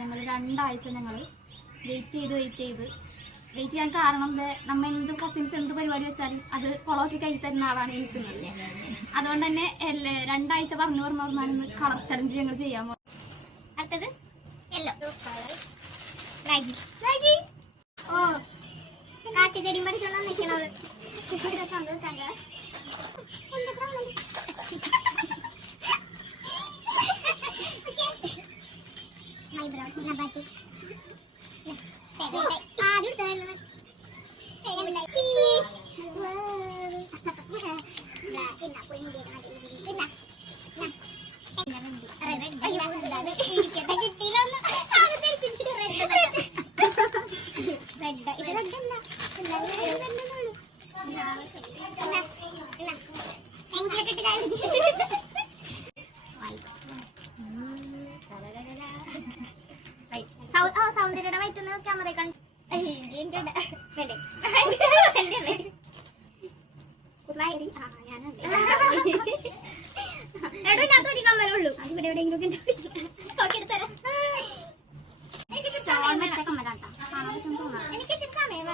ഞങ്ങൾ 2 ആഴ്ച ഞങ്ങൾ വെയിറ്റ് ചെയ്ത് ചെയ്യാൻ കാരണം നമ്മ എന്ത് കസിൻസ് എന്ത് പരിപാടി വെച്ചാലും അത് കൊളമൊക്കെ കൈ തരുന്ന ആളാണ് ഇരിക്കുന്നത്. അതുകൊണ്ട് തന്നെ 2 ആഴ്ച പറഞ്ഞു കളർ ചലഞ്ച് ഞങ്ങൾ ചെയ്യാൻ പോകും. അടുത്തത് യെല്ലോ കാട്ടിച്ചെടി പഠിച്ചോളാം നിൽക്കണത്. സൗന്ദര്യയുടെ വയറ്റുന്ന ക്യാമറ കണ്ടു. കമ്മലുള്ളൂ അതിവിടെ എവിടെയെങ്കിലും എനിക്ക് സമയം